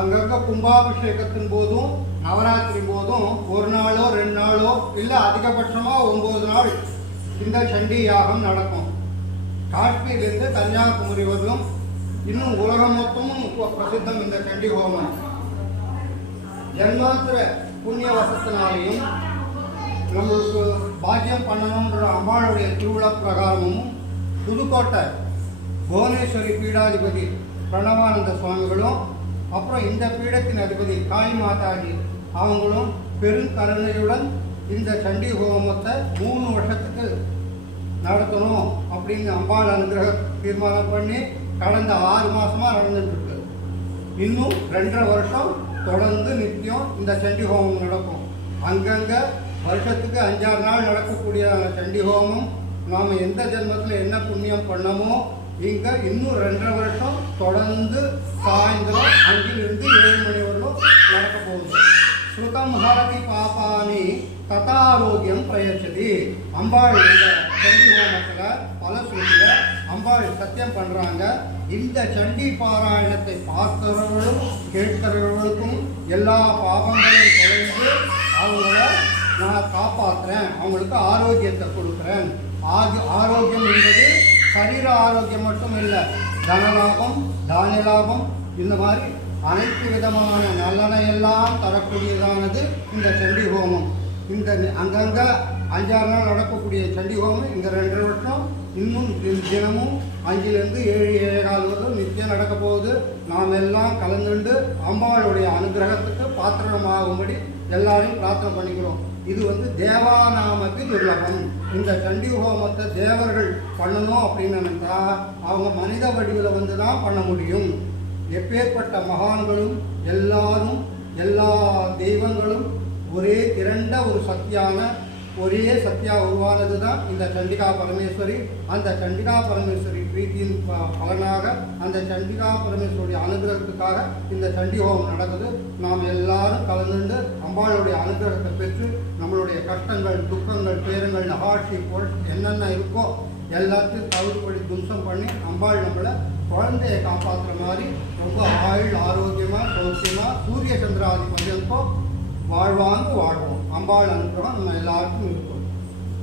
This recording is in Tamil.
அங்கங்க கும்பாபிஷேகத்தின் போதும் நவராத்திரி போதும் ஒரு நாளோ ரெண்டு நாளோ இல்லை அதிகபட்சமாக ஒன்பது நாள் இந்த சண்டி யாகம் நடக்கும். காஷ்மீர்லேருந்து கன்னியாகுமரி வரலும் இன்னும் உலகம் மொத்தமும் பிரசித்தம் இந்த சண்டி ஹோமம். ஜென்மாந்திர புண்ணிய வசத்தினாலையும் நம்மளுக்கு பாக்கியம் பண்ணணுன்ற அம்பாளுடைய திருவிழா பிரகாரமும் புதுக்கோட்டை புவனேஸ்வரி பீடாதிபதி பிரணவானந்த சுவாமிகளும் அப்புறம் இந்த பீடத்தின் அதிபதி தாய் மாதாஜி. அவங்களும் பெருங்கருணையுடன் இந்த சண்டி ஹோமத்தை மூணு வருஷத்துக்கு நடத்தணும் அப்படின்னு அம்பாள் அனுகிரக தீர்மானம் பண்ணி கடந்த ஆறு மாதமாக நடந்துட்டுருக்கு. இன்னும் ரெண்டரை வருஷம் தொடர்ந்து நித்தியம் இந்த சண்டி ஹோமம் நடக்கும். அங்கங்கே வருஷத்துக்கு அஞ்சாறு நாள் நடக்கக்கூடிய சண்டி ஹோமம் நாம் எந்த ஜென்மத்தில் என்ன புண்ணியம் பண்ணமோ இங்கே இன்னும் ரெண்டரை வருஷம் தொடர்ந்து சாயந்தரம் அஞ்சிலிருந்து ஏழு மணி வரலும் நடக்க போகுது. ஸ்ருதம் ஹரதி பாபானி ததாரோக்கியம் பிரயச்சதி. அம்பாள் இந்த சண்டி ஹோமத்தில் பல சொல்லிய அம்பாள் சத்தியம் பண்ணுறாங்க இந்த சண்டி பாராயணத்தை பார்க்கிறவர்களும் கேட்கிறவர்களுக்கும் எல்லா பாவங்களையும் குறைந்து அவங்கள நான் காப்பாற்றுறேன் அவங்களுக்கு ஆரோக்கியத்தை கொடுக்குறேன். ஆகி ஆ சரீர ஆரோக்கியம் மட்டும் இல்லை தனலாபம் தானிய லாபம் இந்த மாதிரி அனைத்து விதமான நலனை எல்லாம் தரக்கூடியதானது இந்த சண்டி ஹோமம். இந்த அங்கங்கே அங்கங்க அஞ்சாறு நாள் நடக்கக்கூடிய சண்டி ஹோமம் இந்த ரெண்டு வருஷம் இன்னும் தினமும் அஞ்சுலேருந்து ஏழு ஏழாவது வரும் நித்தியம் நடக்க போகுது. நாம் எல்லாம் கலந்துண்டு அம்பாளுடைய அனுகிரகத்துக்கு பாத்திரமாகும்படி எல்லாரையும் பிரார்த்தனை பண்ணிக்கிறோம். இது வந்து தேவாநாமக்கு துர்லபம். இந்த சண்டி ஹோமத்தை தேவர்கள் பண்ணணும் அப்படின்னு நினைத்தா அவங்க மனித வடிவில் வந்து தான் பண்ண முடியும். எப்பேற்பட்ட மகான்களும் எல்லாரும் எல்லா தெய்வங்களும் ஒரே திரண்ட ஒரு சக்தியான ஒரே சக்தியா உருவானது தான் இந்த சண்டிகா பரமேஸ்வரி. அந்த சண்டிகா பரமேஸ்வரி பிரீத்தியின் பலனாக அந்த சண்டிகா பரமேஸ்வரி அனுகிரகத்துக்காக இந்த சண்டி ஹோமம் நடக்குது நாம் எல்லாரும் கலந்துண்டு அம்பாளுடைய அனுகிரகத்தை பெற்று நம்மளுடைய கஷ்டங்கள் துக்கங்கள் பேரங்கள் நகாட்சி புரட்சி என்னென்ன இருக்கோ எல்லாத்தையும் தவிர்ப்படி தும்சம் பண்ணி அம்பாள் நம்மளை குழந்தையை காப்பாற்றுற மாதிரி ரொம்ப ஆயுள் ஆரோக்கியமாக சௌக்கியமாக சூரிய சந்திராதி பர்யந்தம் வாழ்வாங்க வாழ்வோம். அம்பாள் அனுகிரகம் நம்ம எல்லாருக்கும் இருக்கும்